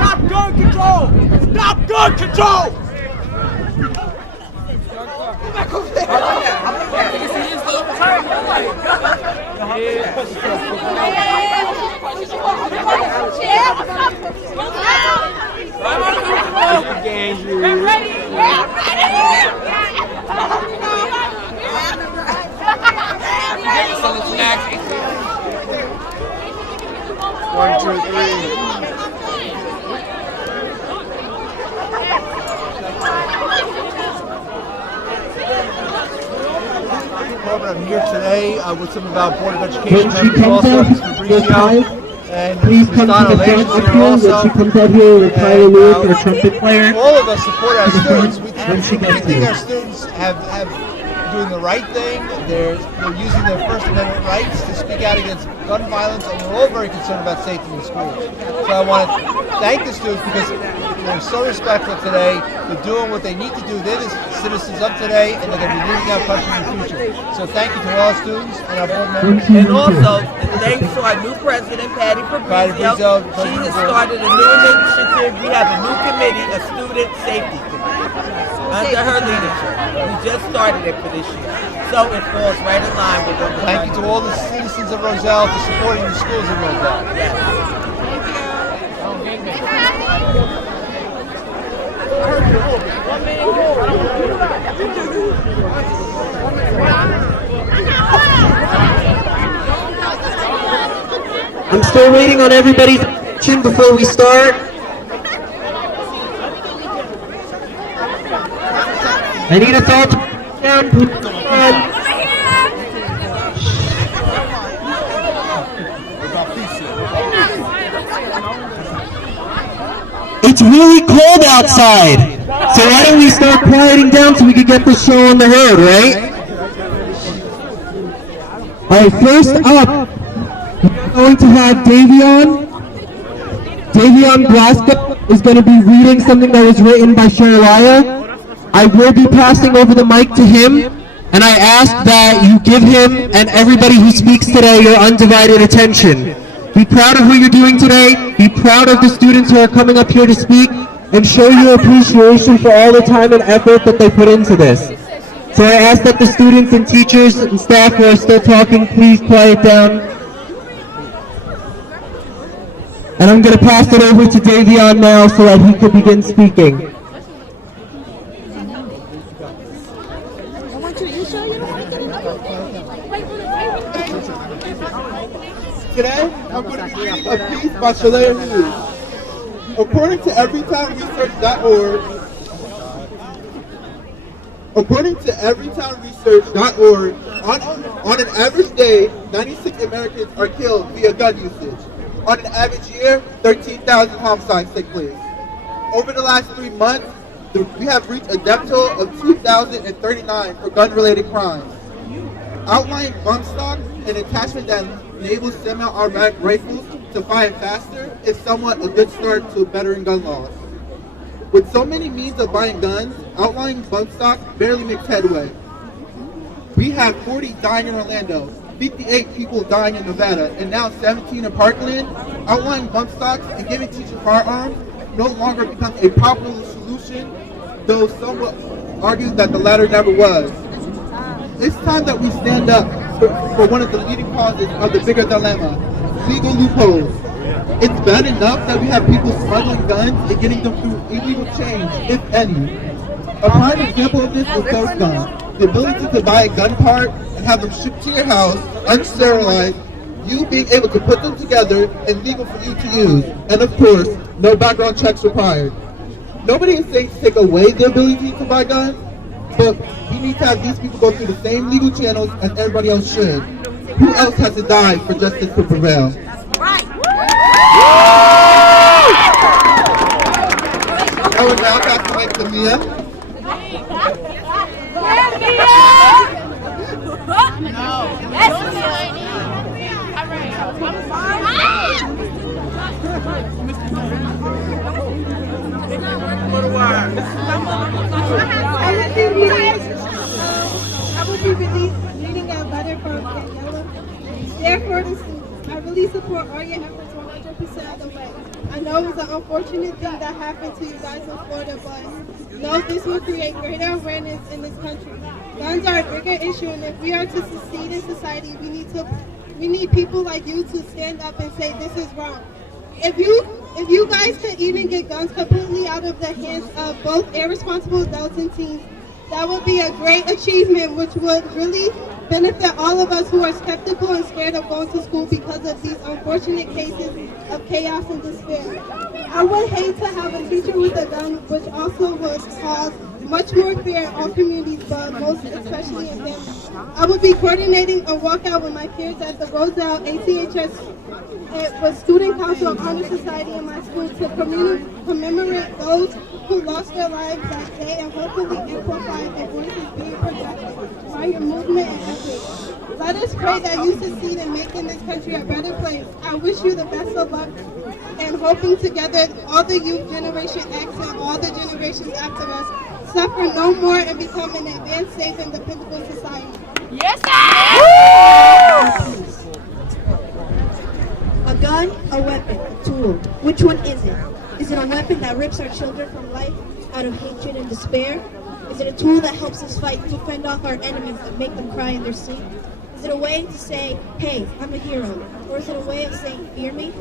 Stop gun control! Stop gun control! One, two, three. I'm here today with some of our Board of Education members, also Mr. Bricio, and please come to the front up here. When she comes out here with Tyler Lewis, our trumpet player. All of us support our students. We think our students have doing the right thing. They're using their First Amendment rights to speak out against gun violence, and we're all very concerned about safety in schools. So I want to thank the students because they're so respectful today. They're doing what they need to do. They're the citizens of today, and they're going to be leading our country in the future. So thank you to all our students and our board members. And also, thanks to our new president, Patty Fabrizio. She has started a new initiative. We have a new committee, a student safety committee, under her leadership. We just started it for this year. So it falls right in line with what we're Thank you to all the citizens of Roselle for supporting the schools in Roselle. Yes. I'm still waiting on everybody's attention before we start. I need a thought down. It's really cold outside, so why don't we start quieting down so we can get this show on the road, right? Alright, first up, we're going to have Davion. Davion Glasgow is going to be reading something that was written by Sharalaya. I will be passing over the mic to him, and I ask that you give him and everybody who speaks today your undivided attention. Be proud of what you're doing today, be proud of the students who are coming up here to speak, and show your appreciation for all the time and effort that they put into this. So I ask that the students and teachers and staff who are still talking, please quiet down. And I'm going to pass it over to Davion now so that he can begin speaking. Today, I'm going to be reading a piece by Shalaya Hughes. According to everytownresearch.org, on an average day, 96 Americans are killed via gun usage. On an average year, 13,000 homicides take place. Over the last 3 months, we have reached a death toll of 2,039 for gun-related crimes. Outlying bump stock, an attachment that enables semi-automatic rifles to fire faster, is somewhat a good start to bettering gun laws. With so many means of buying guns, outlying bump stock barely makes headway. We have 40 dying in Orlando, 58 people dying in Nevada, and now 17 in Parkland. Outlying bump stocks and giving teachers firearms no longer becomes a popular solution, though some will argue that the latter never was. It's time that we stand up for one of the leading causes of the bigger dilemma, legal loopholes. It's bad enough that we have people smuggling guns and getting them through illegal change, if any. A prime example of this is ghost guns. The ability to buy a gun part and have them shipped to your house, unsterilized, you being able to put them together and legal for you to use. And of course, no background checks required. Nobody is saying to take away the ability to buy guns, but we need to have these people go through the same legal channels as everybody else should. Who else has to die for justice to prevail? Right. I would now pass the mic to Mia. I will be reading a letter from Daniela. Therefore, the students, I really support all your efforts 100% of the way. I know it was an unfortunate thing that happened to you guys in Florida, but know this will create greater awareness in this country. Guns are a bigger issue, and if we are to succeed in society, we need people like you to stand up and say this is wrong. If you guys could even get guns completely out of the hands of both irresponsible adults and teens, that would be a great achievement, which would really benefit all of us who are skeptical and scared of going to school because of these unfortunate cases of chaos and despair. I would hate to have a teacher with a gun, which also would cause much more fear in all communities, but most especially in families. I would be coordinating a walkout with my peers at the Roselle ATHS with Student Council of Honor Society in my school to commemorate those who lost their lives that day and hopefully amplify their voices being projected by your movement and efforts. Let us pray that you succeed in making this country a better place. I wish you the best of luck and hoping together all the youth generation X and all the generations after us suffer no more and become an advanced, safe, and dependable society. Yes, sir! A gun, a weapon, a tool. Which one is it? Is it a weapon that rips our children from life out of hatred and despair? Is it a tool that helps us fight to fend off our enemies and make them cry in their sleep? Is it a way to say, hey, I'm a hero? Or is it a way of saying, fear me?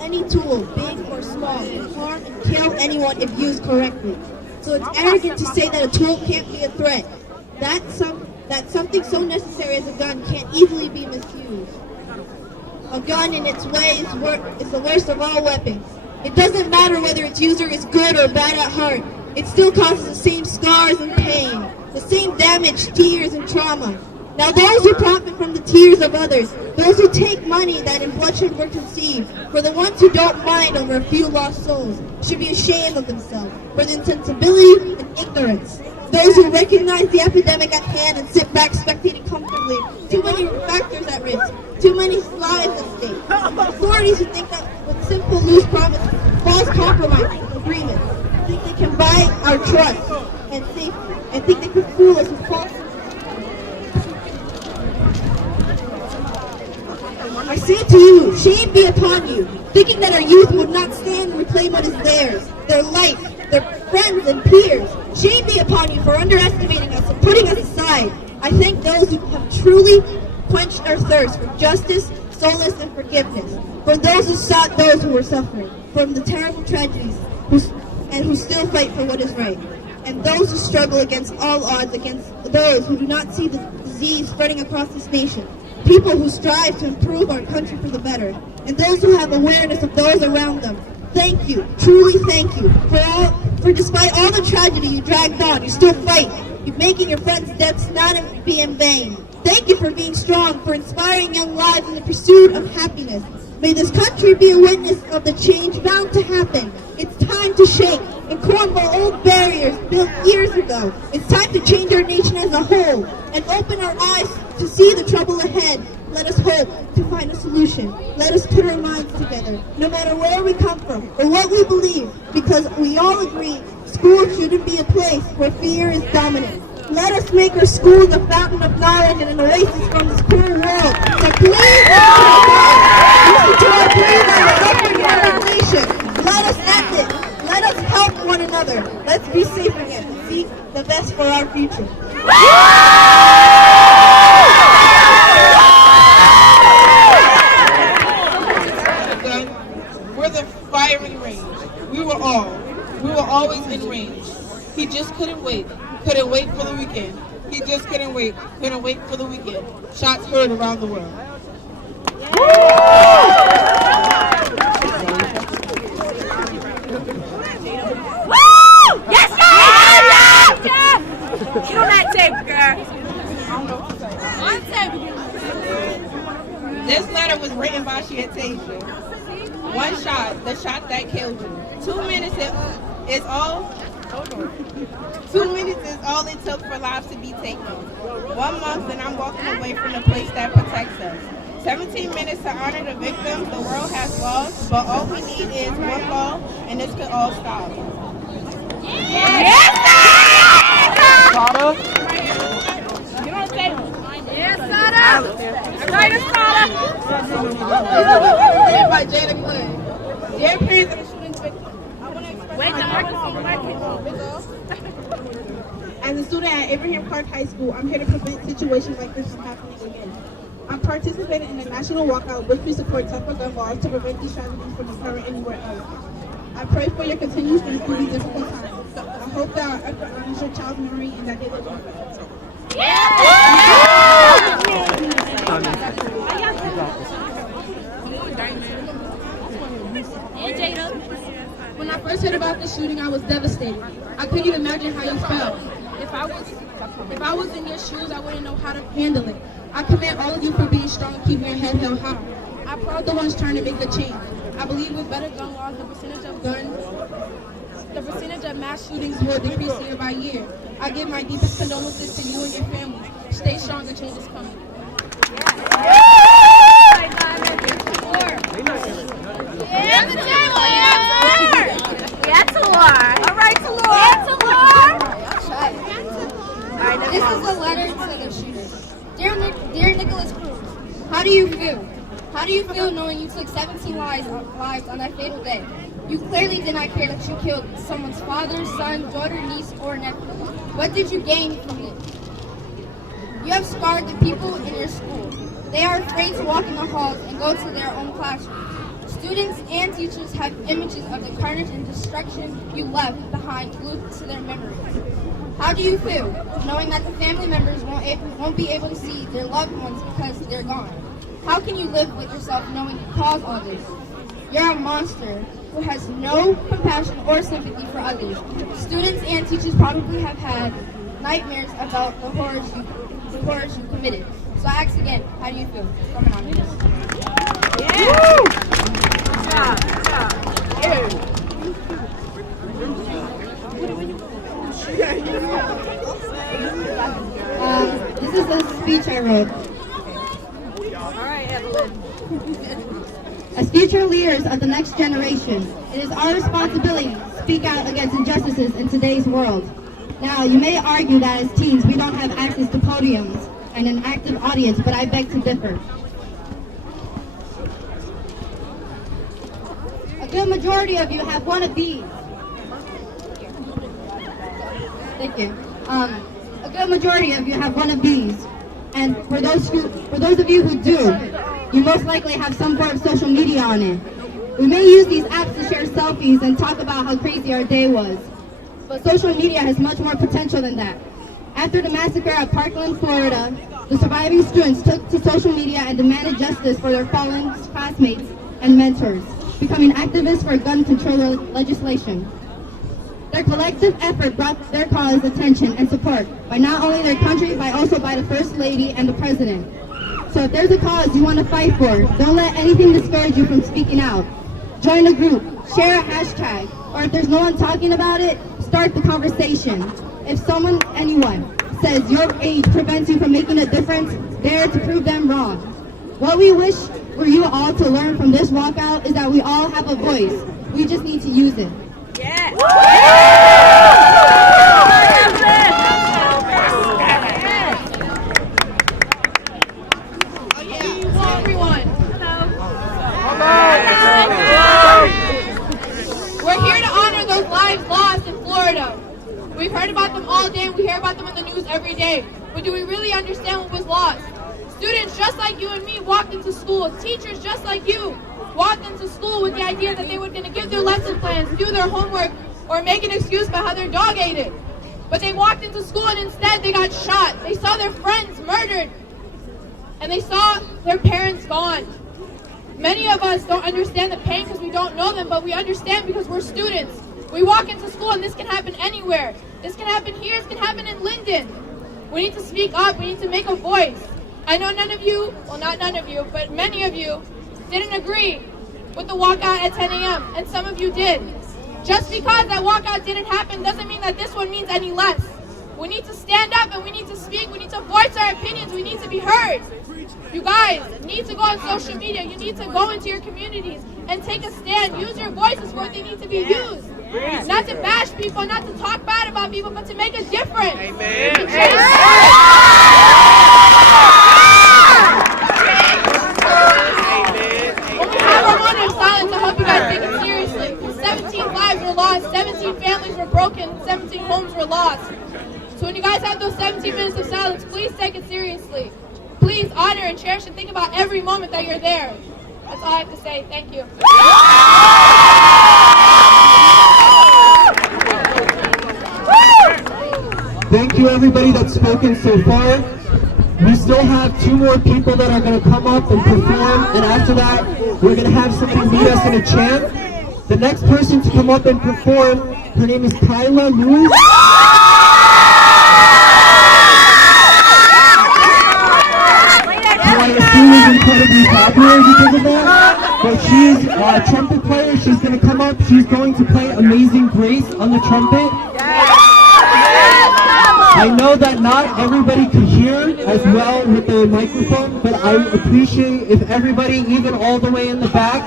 Any tool, big or small, can harm and kill anyone if used correctly. So it's arrogant to say that a tool can't be a threat. That something so necessary as a gun can't easily be misused. A gun in its way is the worst of all weapons. It doesn't matter whether its user is good or bad at heart. It still causes the same scars and pain, the same damage, tears, and trauma. Now those who profit from the tears of others, those who take money that in bloodshed were conceived, for the ones who don't mind over a few lost souls, should be ashamed of themselves for their insensibility and ignorance. Those who recognize the epidemic at hand and sit back spectating comfortably, too many factors at risk, too many lives at stake. Authorities who think that with simple loose promises, false compromises, agreements, think they can buy our trust and safety, and think they can fool us with false. I say to you, shame be upon you, thinking that our youth would not stand and reclaim what is theirs, their life, their friends and peers. Shame be upon you for underestimating us and putting us aside. I thank those who have truly quenched our thirst for justice, solace, and forgiveness, for those who sought those who were suffering from the terrible tragedies and who still fight for what is right, and those who struggle against all odds against those who do not see the disease spreading across this nation, people who strive to improve our country for the better, and those who have awareness of those around them. Thank you, truly thank you, for despite all the tragedy you dragged on, you still fight. You're making your friends' deaths not be in vain. Thank you for being strong, for inspiring young lives in the pursuit of happiness. May this country be a witness of the change bound to happen. It's time to shake and crumble old barriers built years ago. It's time to change our nation as a whole and open our eyes to see the trouble ahead. Let us hope to find a solution. Let us put our minds together, no matter where we come from or what we believe, because we all agree school shouldn't be a place where fear is dominant. Let us make our schools a fountain of knowledge and an oasis from this cruel world. So please listen to our plea that we're for our nation. Let us end it. Let us help one another. Let's be safe again and seek the best for our future. We're the firing range. We were always in range. He just couldn't wait. Couldn't wait for the weekend. He just couldn't wait. Couldn't wait for the weekend. Shots heard around the world. Woo! Yes, sir! Get on that tape, girl. On tape. This letter was written by Shiatasia. One shot, the shot that killed you. 2 minutes is all. 2 minutes is all it took for lives to be taken. 1 month and I'm walking away from the place that protects us. 17 minutes to honor the victims. The world has laws, but all we need is one law, and this could all stop. Yes, sir! You want to say yes, sir! Right, This is by Jada Clay. Dear parents of the students' victims, I want to express as a student at Abraham Clark High School, I'm here to prevent situations like this from happening again. I'm participating in the national walkout, which we support tougher gun laws to prevent these tragedies from occurring anywhere else. I pray for your continued strength through these difficult times. I hope that our effort honors your child's memory and that they live on forever. When I first heard about this shooting, I was devastated. I couldn't even imagine how you felt. If I was in your shoes, I wouldn't know how to handle it. I commend all of you for being strong and keeping your head held high. I applaud the ones trying to make a change. I believe with better gun laws, the percentage of mass shootings will decrease year by year. I give my deepest condolences to you and your family. Stay strong, the change is coming. This is a letter to the shooter. Dear Nicholas Cruz, how do you feel? How do you feel knowing you took 17 lives on that fatal day? You clearly did not care that you killed someone's father, son, daughter, niece, or nephew. What did you gain from it? You have scarred the people in your school. They are afraid to walk in the halls and go to their own classrooms. Students and teachers have images of the carnage and destruction you left behind glued to their memories. How do you feel knowing that the family members won't be able to see their loved ones because they're gone? How can you live with yourself knowing you caused all this? You're a monster who has no compassion or sympathy for others. Students and teachers probably have had nightmares about the horrors you committed. So I ask again, how do you feel? Coming on this. This is a speech I wrote. As future leaders of the next generation, it is our responsibility to speak out against injustices in today's world. Now, you may argue that as teens we don't have access to podiums and an active audience, but I beg to differ. A good majority of you have one of these. Thank you. A good majority of you have one of these. And for those of you who do, you most likely have some form of social media on it. We may use these apps to share selfies and talk about how crazy our day was. But social media has much more potential than that. After the massacre at Parkland, Florida, the surviving students took to social media and demanded justice for their fallen classmates and mentors, becoming activists for gun control legislation. Their collective effort brought their cause attention and support by not only their country, but also by the First Lady and the President. So if there's a cause you want to fight for, don't let anything discourage you from speaking out. Join a group, share a hashtag, or if there's no one talking about it, start the conversation. If anyone says your age prevents you from making a difference, dare to prove them wrong. What we wish for you all to learn from this walkout is that we all have a voice. We just need to use it. Yes. We're here to honor those lives lost in Florida. We've heard about them all day and we hear about them in the news every day. But do we really understand what was lost? Students just like you and me walked into school. Teachers just like you walked into school with the idea that they were going to give their lesson plans, do their homework, or make an excuse about how their dog ate it. But they walked into school and instead they got shot. They saw their friends murdered. And they saw their parents gone. Many of us don't understand the pain because we don't know them, but we understand because we're students. We walk into school and this can happen anywhere. This can happen here, this can happen in Linden. We need to speak up, we need to make a voice. I know none of you, well not none of you, but many of you didn't agree with the walkout at 10 a.m. and some of you did. Just because that walkout didn't happen doesn't mean that this one means any less. We need to stand up and we need to speak, we need to voice our opinions, we need to be heard. You guys need to go on social media. You need to go into your communities and take a stand. Use your voices for what they need to be used. Not to bash people, not to talk bad about people, but to make a difference. Amen. To change When we have our moment of silence, I hope you guys take it seriously. 17 lives were lost, 17 families were broken, 17 homes were lost. So when you guys have those 17 minutes of silence, please take it seriously. Please honor and cherish and think about every moment that you're there. That's all I have to say. Thank you. Thank you everybody that's spoken so far. We still have 2 more people that are going to come up and perform, and after that, we're going to have somebody lead us in a chant. The next person to come up and perform, her name is Kyla Lewis. I assume is incredibly popular because of that, but she's a trumpet player. She's going to come up. She's going to play Amazing Grace on the trumpet. I know that not everybody can hear as well with the microphone, but I would appreciate if everybody, even all the way in the back,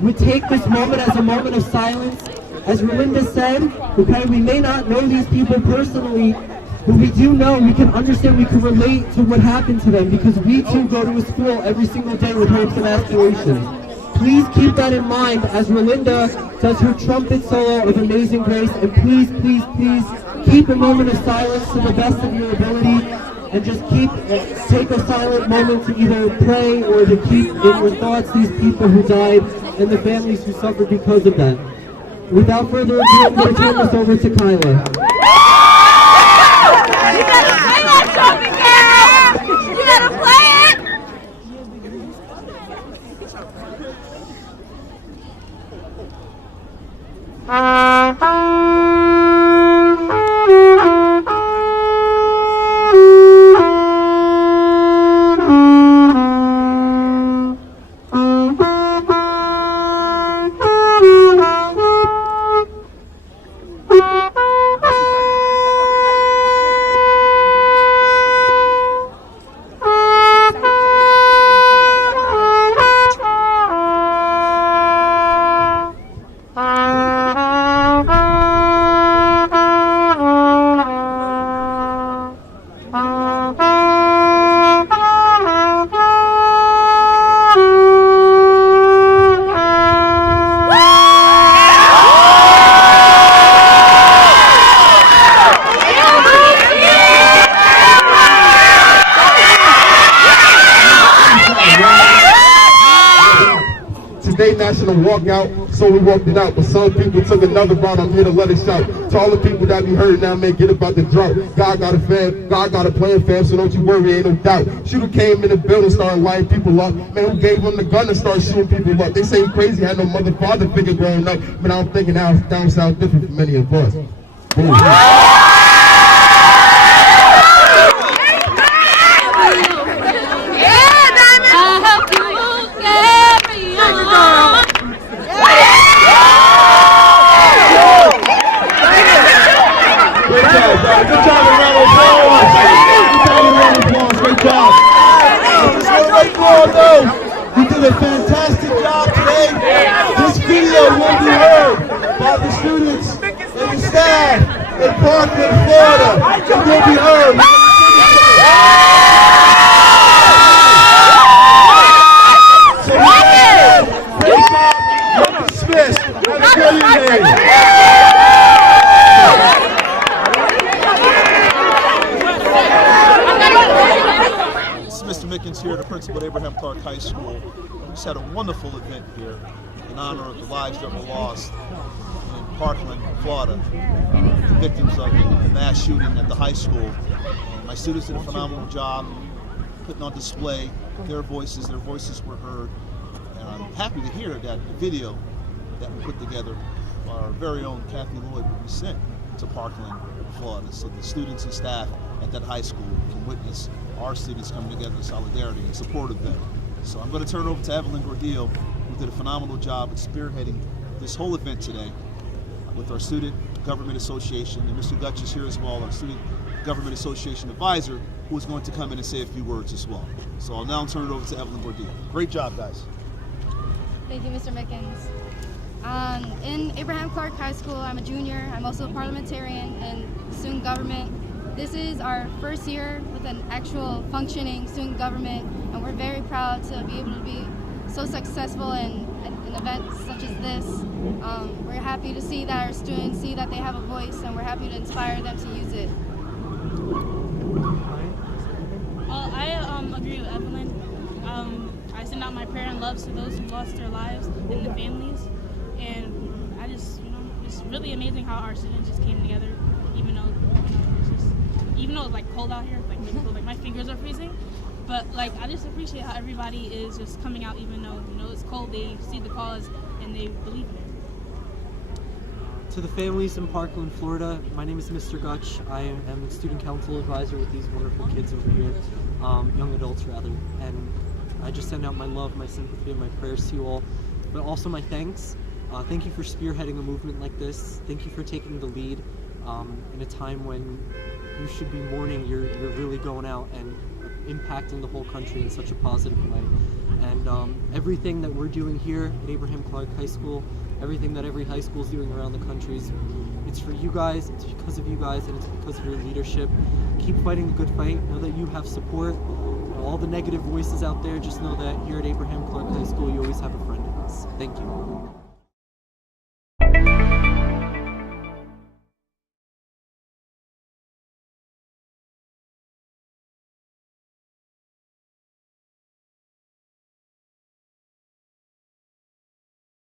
would take this moment as a moment of silence. As Relinda said, okay, we may not know these people personally, but we do know, we can understand, we can relate to what happened to them, because we too go to a school every single day with hopes and aspirations. Please keep that in mind as Relinda does her trumpet solo of Amazing Grace, and please, please, please keep a moment of silence to the best of your ability, and just take a silent moment to either pray or to keep in your thoughts these people who died and the families who suffered because of that. Without further ado, I'm going to turn this over to Kyla. You gotta play that trumpet, girl! You gotta play it! National walkout, so we walked it out. But some people took another route. I'm here to let it shout to all the people that be hurt now, man. Get about the drought. God got a fam, God got a plan, fam. So don't you worry, ain't no doubt. Shooter came in the building, started lighting people up. Man, who gave him the gun to start shooting people up? They say he crazy, had no mother, father figure growing up. But I'm thinking now down south different for many of us. Boom. We did a fantastic job today. This video will be heard by the students and the staff in Parkland, Florida. It will be heard. So great job, you're dismissed. Have a good evening. Mr. Mickens here, the principal at Abraham Clark High School. We just had a wonderful event here in honor of the lives that were lost in Parkland, Florida, the victims of the mass shooting at the high school. My students did a phenomenal job putting on display their voices were heard. And I'm happy to hear that the video that we put together, our very own Kathy Lloyd, will be sent to Parkland, Florida, so the students and staff at that high school can witness our students coming together in solidarity and support of them. So I'm going to turn it over to Evelyn Gordillo, who did a phenomenal job at spearheading this whole event today with our Student Government Association, and Mr. Gutch is here as well, our Student Government Association advisor, who is going to come in and say a few words as well. So I'll now turn it over to Evelyn Gordillo. Great job, guys. Thank you, Mr. Mickens. In Abraham Clark High School, I'm a junior. I'm also a parliamentarian in student government. This is our first year with an actual functioning student government, and we're very proud to be able to be so successful in an event such as this. We're happy to see that our students see that they have a voice, and we're happy to inspire them to use it. I agree with Evelyn. I send out my prayer and love to those who lost their lives and the families, and I just, it's really amazing how our students just came together, even though it's like cold out here, like really cold, like my fingers are freezing. But like I just appreciate how everybody is just coming out, even though it's cold. They see the cause and they believe in it. To the families in Parkland, Florida, my name is Mr. Gutch. I am a student council advisor with these wonderful kids over here, young adults rather. And I just send out my love, my sympathy, and my prayers to you all, but also my thanks. Thank you for spearheading a movement like this. Thank you for taking the lead in a time when you should be mourning. You're really going out and impacting the whole country in such a positive way. And everything that we're doing here at Abraham Clark High School, everything that every high school is doing around the country, it's for you guys, it's because of you guys, and it's because of your leadership. Keep fighting the good fight. Know that you have support. All the negative voices out there, just know that here at Abraham Clark High School, you always have a friend in us. Thank you.